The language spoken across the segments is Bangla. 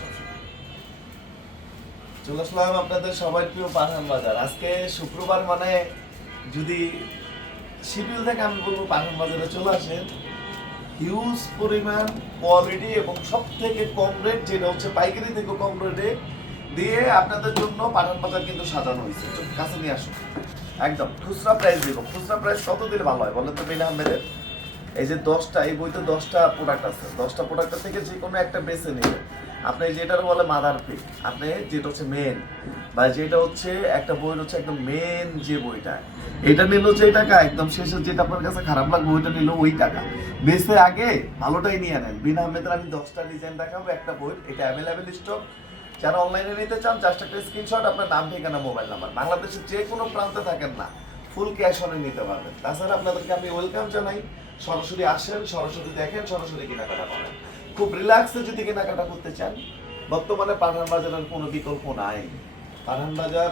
সবসময়। চলে আসলাম আপনাদের সবাই প্রিয় পাঠান বাজার। আজকে শুক্রবার মানে যদি শিডিউল থেকে আমি বলব পাঠান বাজারে চলে আসেন হিউজ পরিমাণ কোয়ালিটি এবং সব থেকে কম রেট যেটা হচ্ছে পাইকারি থেকে কম রেটে দিয়ে আপনাদের জন্য পাঠান বাজার কিন্তু সাজানো হয়েছে। কাছে নিয়ে আসুন। একদম, খুচরা প্রাইস দিব। খুচরা প্রাইস কত দিলে ভালো হয় বলেন তো বিনা আহমেদের? এই যে দশটা, এই বইতে দশটা প্রোডাক্ট আছে। দশটা প্রোডাক্টের থেকে যে কোনো একটা বেছে নেবে। আপনি যেটার বলে মাদার পিক আপনি যেটা হচ্ছে মেন বা যেটা হচ্ছে একটা বই হচ্ছে একদম মেন যে বইটা, এটা নিল যে টাকা, একদম শেষে যেটা আপনার কাছে খারাপ লাগবে, ওইটা নিল ওই টাকা। বেসে আগে ভালোটাই নিয়ে নেন। বিনা আহমেদের আমি দশটা ডিজাইন দেখাবো, একটা বই এটা অ্যাভেলেবেল স্টক যারা অনলাইনে নিতে চান জাস্ট একটা স্ক্রিনশট আপনার নাম, ঠিকানা মোবাইল নাম্বার বাংলাদেশের যে কোনো প্রান্তে থাকেন না ফুল ক্যাশ অনে নিতে পারবেন। তাছাড়া আপনাদেরকে আমি ওয়েলকাম জানাই। সরাসরি আসেন, সরাসরি দেখেন, সরাসরি কেনাকাটা করেন। খুব রিল্যাক্সে যদি কেনাকাটা করতে চান, বর্তমানে পাঠান বাজারের কোনো বিকল্প নাই। পাঠান বাজার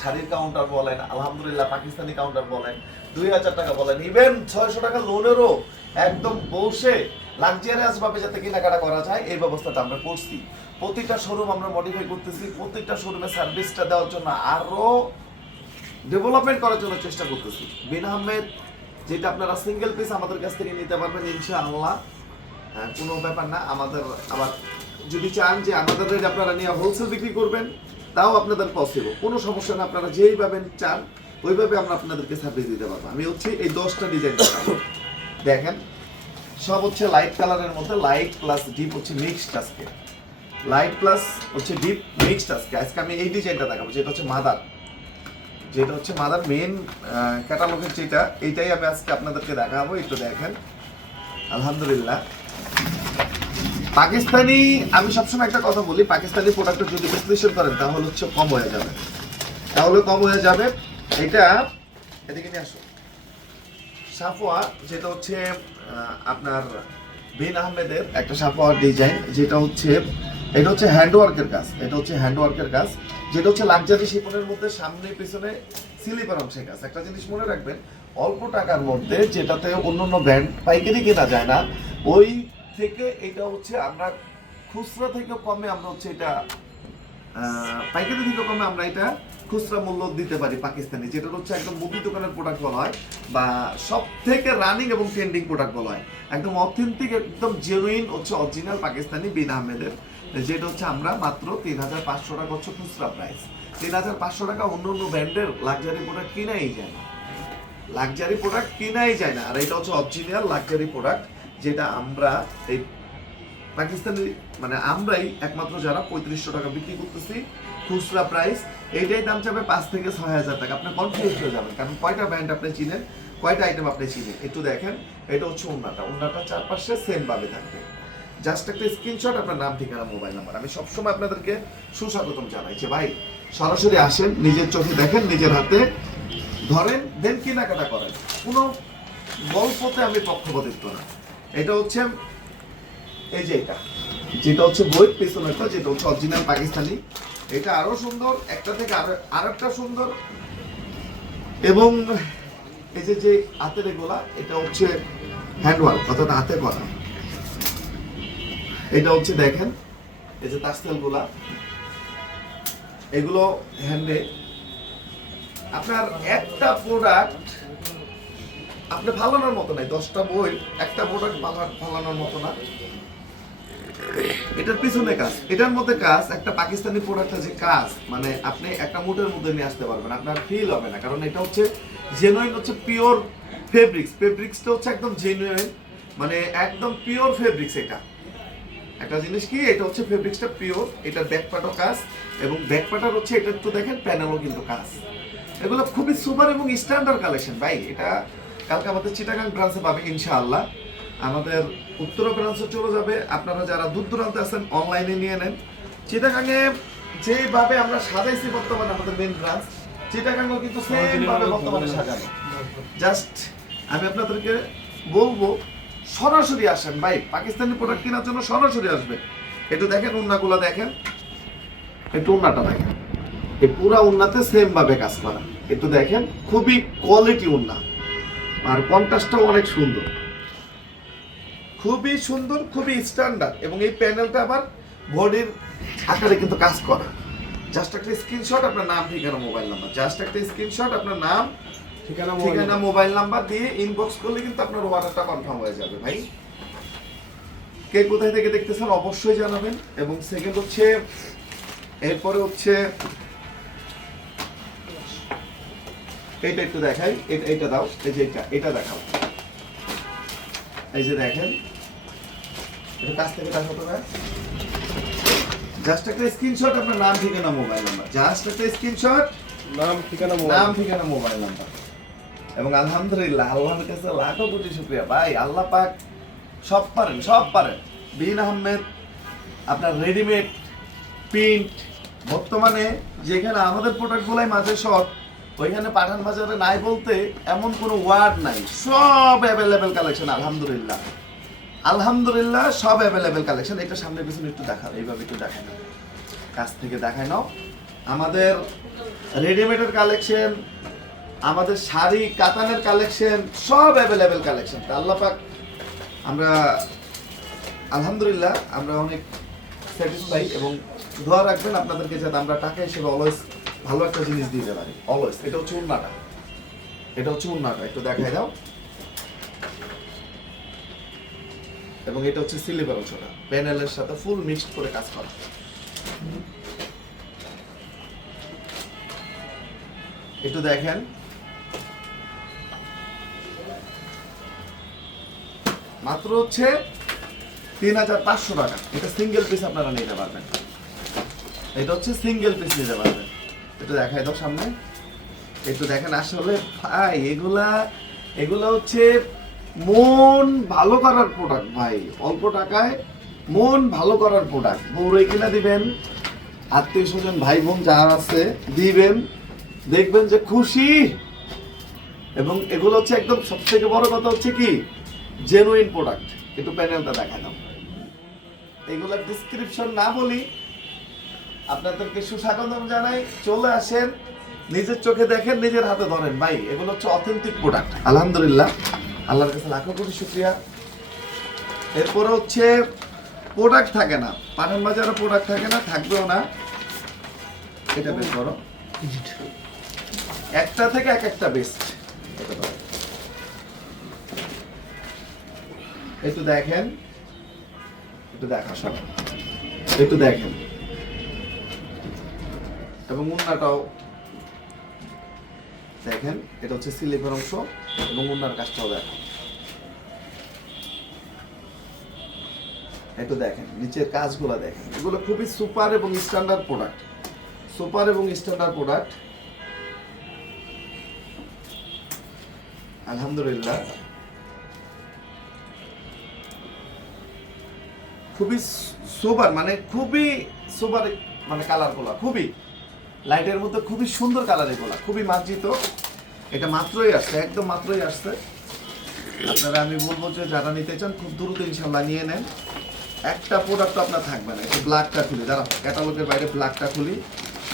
শাড়ির কাউন্টার বলেন, আলহামদুলিল্লাহ পাকিস্তানি কাউন্টার বলেন, দুই হাজার টাকা বলেন। ইভেন ছয়শো টাকা লোনেরও একদম বসে লাক্সারিয়াস ভাবে যাতে কেনাকাটা করা যায়, এই ব্যবস্থাটা আমরা করছি। প্রতিটা শোরুম আমরা মডিফাই করতেছি প্রত্যেকটা শোরুমে সার্ভিসটা দেওয়ার জন্য আরও ডেভেলপমেন্ট করার জন্য চেষ্টা করতেছি। বিন আহমেদ যেটা আপনারা সিঙ্গেল পিস আমাদের কাছ থেকে নিতে পারবেন, ইনশাআল্লাহ। কোনো ব্যাপার না, আমাদের, আবার যদি চান যে আমাদের রেট আপনারা নিয়ে হোলসেল বিক্রি করবেন, তাও আপনাদের পসিবল কোনো সমস্যা না, আপনারা যেইভাবে চান, ওইভাবে আমরা আপনাদেরকে সার্ভিস দিতে পারব। আমি হচ্ছে এই দশটা ডিজাইন দেখেন, সব হচ্ছে লাইট কালারের মধ্যে লাইট প্লাস ডিপ হচ্ছে মিক্সড আজকে। লাইট প্লাস হচ্ছে ডিপ মিক্সড আজকে। আজকে আমি এই ডিজাইনটা দেখাবো, যেটা হচ্ছে মাদার। যেটা হচ্ছে মাদার মেন ক্যাটালগের যেটা, এইটাই আমি আজকে আপনাদেরকে দেখাবো, একটু দেখেন। আলহামদুলিল্লাহ। পাকিস্তানি, আমি সবসময় একটা কথা বলি, পাকিস্তানি প্রোডাক্ট যদি বিশ্লেষণ করেন, তাহলে হচ্ছে কম হয়ে যাবে। তাহলে কম হয়ে যাবে। এটা, এদিকে নিয়ে আসো। সাফোয়া যেটা হচ্ছে আপনার বিন আহমেদের একটা সাফোয়ার ডিজাইন যেটা হচ্ছে, এটা হচ্ছে হ্যান্ডওয়ার্কের কাজ, এটা হচ্ছে হ্যান্ডওয়ার্কের কাজ, যেটা হচ্ছে লাক্সারি শিপনের মধ্যে সামনে পিছনে স্লিপার অংশের কাজ একটা জিনিস মনে রাখবেন, অল্প টাকার মধ্যে যেটাতে অন্য অন্য ব্র্যান্ড পাইকারি কেনা যায় না, ওই থেকে এটা হচ্ছে আমরা খুচরা থেকে কমে আমরা হচ্ছে এটা পাইকারি থেকে কমে আমরা এটা খুচরা মূল্য দিতে পারি পাকিস্তানি যেটা হচ্ছে একদম মুদি দোকানের প্রোডাক্ট বলা হয় বা সব থেকে রানিং এবং ট্রেন্ডিং প্রোডাক্ট বলা হয়। একদম অথেন্টিক একদম জেনুইন হচ্ছে অরিজিনাল পাকিস্তানি বিন আহমেদের, যেটা হচ্ছে আমরা মাত্র তিন হাজার পাঁচশো টাকা হচ্ছে খুচরা প্রাইস তিন হাজার পাঁচশো টাকা অন্য অন্য ব্র্যান্ডের লাক্সারি প্রোডাক্ট কিনাই যায় না। লাক্সারি প্রোডাক্ট কিনাই যায় না। আর এটা হচ্ছে অরিজিনাল লাক্সারি প্রোডাক্ট যেটা আমরা এই পাকিস্তানি মানে আমরাই একমাত্র যারা পঁয়ত্রিশশো টাকা বিক্রি করতেছি, খুচরা প্রাইস এইটাই দাম যাবে পাঁচ থেকে ছয় হাজার টাকা। আপনি কনফিউজ হয়ে যাবেন, কারণ কয়টা ব্র্যান্ড আপনি চিনেন, কয়টা আইটেম আপনি চিনেন? একটু দেখেন, এটা হচ্ছে উন্নাটা উন্নাটা চারপাশে সেম ভাবে থাকবে। জাস্ট একটা স্ক্রিনশট আপনার নাম, ঠিকানা মোবাইল নাম্বার আমি সবসময় আপনাদেরকে সুস্বাগতম জানাই যে, ভাই, সরাসরি আসেন, নিজের চোখে দেখেন, নিজের হাতে ধরেন দেন কেনাকাটা করেন। কোনো গল্পতে আমি পক্ষপাতিত্ব না। এটা হচ্ছে, এই যে এটা। যেটা হচ্ছে বই পিছনেরটা, যেটা হচ্ছে অরিজিনাল পাকিস্তানি এটা আরও সুন্দর, একটা থেকে আর, আরেকটা সুন্দর। এবং এই যে যে হাতের এগুলা, এটা হচ্ছে হ্যান্ডওয়ার্ক অর্থাৎ হাতে করা। এটা হচ্ছে দেখেন, এই যে তাস্তেলগুলা এগুলো হ্যান্ডে আপনার একটা প্রোডাক্ট আপনি ফালানোর মতো নাই, দশটা বই, একটা প্রোডাক্ট ফালানোর মতো না। এটার পিছনে কাজ। এটার মধ্যে কাজ, একটা পাকিস্তানি প্রোডাক্টের যে কাজ মানে আপনি একটা মুটের মধ্যে নিয়ে আসতে পারবেন, আপনার ফিল হবে না। কারণ এটা হচ্ছে জেনুইন হচ্ছে পিওর ফেব্রিক্স ফেব্রিক্সটা হচ্ছে একদম জেনুইন মানে একদম পিওর ফেব্রিক্স এটা। একটা জিনিস কি, এটা হচ্ছে ফেব্রিক্সটা পিওর এটা ব্যাকপাটও কাজ, এবং ব্যাকপাটার হচ্ছে, এটা তো দেখেন প্যানেলও কিন্তু কাজ। এগুলো খুবই সুপার এবং স্ট্যান্ডার্ড কালেকশন ভাই, এটা কালকে আমাদের চিটাগাং ব্রাঞ্চে পাবে, ইনশাআল্লাহ। আমাদের উত্তর ব্রাঞ্চে চলে যাবে। আপনারা যারা দূর দূরান্তে আছেন অনলাইনে নিয়ে নেন। চিটাগাংয়ে যেভাবে আমরা সাজাইছি বর্তমানে আমাদের মেন ব্রাঞ্চ চিটাগাংও কিন্তু সেম ভাবে বর্তমানে সাজানো। জাস্ট আমি আপনাদেরকে বলব সরাসরি আসেন। ভাই পাকিস্তানি প্রোডাক্ট কেনার জন্য সরাসরি আসবেন। একটু দেখেন উন্নাগুলো দেখেন। একটু উন্নাটা দেখেন। এই পুরা উন্নাতে সেম ভাবে কাজ করা। একটু দেখেন খুবই কোয়ালিটি উন্না। আর কন্ট্রাস্টটাও অনেক সুন্দর। খুবই সুন্দর খুবই স্ট্যান্ডার্ড এবং এই প্যানেলটা আবার বডির আকারে কিন্তু কাজ করে। জাস্ট একটা স্ক্রিনশট আপনার নাম ঠিকানা মোবাইল নাম্বার জাস্ট একটা স্ক্রিনশট আপনার নাম ঠিকানা ঠিকানা মোবাইল নাম্বার দিয়ে ইনবক্স করলে কিন্তু আপনার অর্ডারটা কনফার্ম হয়ে যাবে ভাই। কে কোথায় থেকে দেখতেছেন অবশ্যই জানাবেন। এবং সেকেন্ড হচ্ছে এরপরে হচ্ছে এটা একটু দেখাই। এটা এটা দাও। এই যে এটা এটা দেখাও। এই যে দেখেন এটা কাছ থেকে দেখাতো না জাস্ট একটা স্ক্রিনশট আপনার নাম ঠিকানা মোবাইল নাম্বার জাস্ট একটা স্ক্রিনশট নাম ঠিকানা নাম ঠিকানা মোবাইল নাম্বার এবং আলহামদুলিল্লাহ আল্লাহর কাছে লাখো কোটি শুক্রিয়া। ভাই আল্লাহ পাক সব পারেন সব পারেন। বিন আহমেদ আপনার রেডিমেড প্রিন্ট বর্তমানে যেখানে আমাদের প্রোডাক্টগুলাই মাঝে শর্ট ওইখানে পাঠান বাজারে নাই বলতে এমন কোনো ওয়ার্ড নাই। সব অ্যাভেলেবেল কালেকশন আলহামদুলিল্লাহ। আলহামদুলিল্লাহ, সব অ্যাভেলেবেল কালেকশন এটা সামনে পিছনে একটু দেখাও, এইভাবে একটু দেখায় নাও। কাছ থেকে দেখায় নাও। আমাদের রেডিমেডের কালেকশন আমাদের শাড়ি, কাতানের কালেকশন সব অ্যাভেলেবেল কালেকশন আল্লাহ পাক, আমরা আলহামদুলিল্লাহ, আমরা অনেক স্যাটিসফাই এবং দোয়া রাখবেন আপনাদেরকে যাতে আমরা টাকা হিসেবে অলওয়েজ ভালো একটা জিনিস দিতে পারি। অলওয়েজ এটা হচ্ছে উন্নাটা। এটা হচ্ছে উন্নাটা, একটু দেখাই দাও। এবং এটা হচ্ছে সিলিভার অংশটা প্যানেলের সাথে ফুল মিক্সড করে কাজ করা। একটু দেখেন। মাত্র হচ্ছে তিন হাজার পাঁচশো টাকা। এটা সিঙ্গেল পিস আপনারা নিতে পারবেন। এটা হচ্ছে সিঙ্গেল পিস নিতে পারবেন। একটু দেখাই দাও সামনে। একটু দেখেন আসলে ভাই, এগুলা এগুলা হচ্ছে মন ভালো করার প্রোডাক্ট ভাই, অল্প টাকায় মন ভালো করার প্রোডাক্ট বউরে কিনা দিবেন, আত্মীয় স্বজন ভাই বোন যা আছে দিবেন, দেখবেন যে খুশি। এবং এগুলো হচ্ছে একদম সব থেকে বড় কথা হচ্ছে কি জেনুইন প্রোডাক্ট একটু প্যানেলটা দেখা দাও। এগুলোর ডিসক্রিপশন না বলি, আপনাদেরকে সুস্বাগতম জানাই। চলে আসেন, নিজের চোখে দেখেন, নিজের হাতে ধরেন। ভাই, এগুলো হচ্ছে অথেন্টিক প্রোডাক্ট আলহামদুলিল্লাহ। আল্লাহর কাছে লাখো কোটি শুক্রিয়া। এরপরে হচ্ছে প্রোডাক্ট থাকে না। পাঠান বাজারে প্রোডাক্ট থাকে না, থাকবেও না। এটা বের করো। একটা থেকে এক একটা বেস্ট একটু দেখেন। একটু দেখা সব একটু দেখেন। এবং উন্নাটাও দেখেন, এটা হচ্ছে সিলিভার অংশ এবং উন্নার কাজটাও দেখেন। একটু দেখেন, নিচের কাজগুলো দেখেন। এগুলো খুবই সুপার এবং স্ট্যান্ডার্ড প্রোডাক্ট। সুপার এবং স্ট্যান্ডার্ড প্রোডাক্ট। আলহামদুলিল্লাহ। খুবই সুপার মানে খুবই সুপার মানে কালারগুলা খুবই লাইটের মধ্যে খুবই সুন্দর কালার এগুলা খুবই মার্জিত। এটা মাত্রই আসছে, একদম মাত্রই আসছে। আপনারা, আমি বলব যে যারা নিতে চান, খুব দ্রুত ইনশাল্লাহ নিয়ে নেন। একটা প্রোডাক্ট আপনার থাকবে না একটু ব্ল্যাকটা খুলি দাঁড়া ক্যাটালগের বাইরে ব্ল্যাকটা খুলি।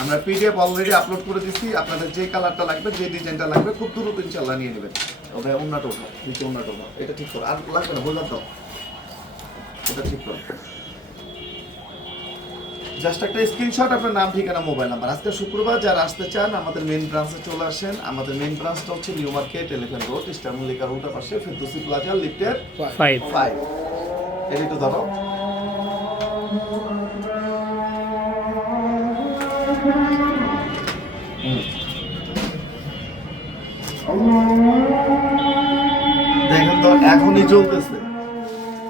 আমরা পিডিএফ অলরেডি আপলোড করে দিচ্ছি আপনাদের যে কালারটা লাগবে, যে ডিজাইনটা লাগবে, খুব দ্রুত ইনশাল্লাহ নিয়ে নেবেন। ওটা অন্যটা উঠো নিচে অন্যটা উঠো এটা ঠিক করো। আর লাগবে না বললাম তো এটা ঠিক করো। জাস্ট একটা স্ক্রিনশট আপনার নাম ঠিকানা মোবাইল নাম্বার আজকে শুক্রবার যারা আসতে চান আমাদের মেন ব্রাঞ্চে চলে আসেন। আমাদের মেন ব্রাঞ্চটা হচ্ছে new market elephant road Eastern Mallika রোডের পাশে ফেরদৌসি প্লাজা লিফটের ফাইভ ফাইভ এটা একটু ধরো। দেখেন তো এখনই চলতেছে।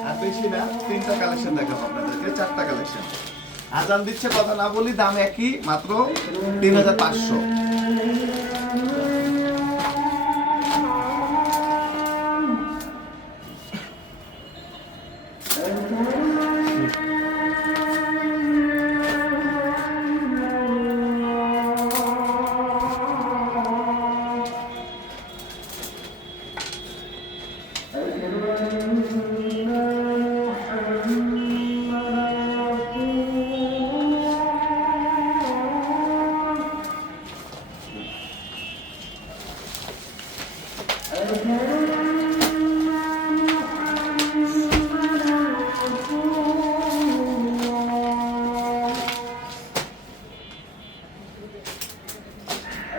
আর বেশি না তিনটা কালেকশন দেখাবো আপনাদেরকে চারটা কালেকশন আজান দিচ্ছে কথা না বলি দাম একই মাত্র তিন হাজার পাঁচশো।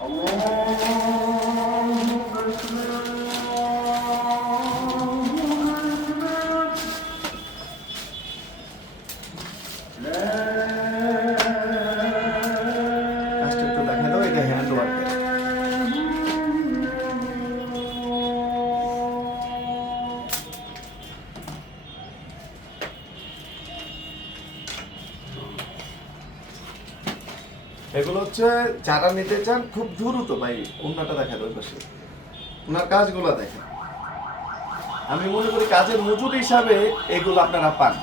Allah! এগুলো হচ্ছে যারা নিতে চান, খুব দ্রুত ভাই অন্যটা দেখা ওই পাশে। ওনার কাজগুলো দেখেন। আমি মনে করি কাজের মজুরি হিসাবে এগুলো আপনারা পান।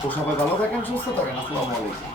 তো সবাই ভালো থাকেন, সুস্থ থাকেন। আসসালামু আলাইকুম।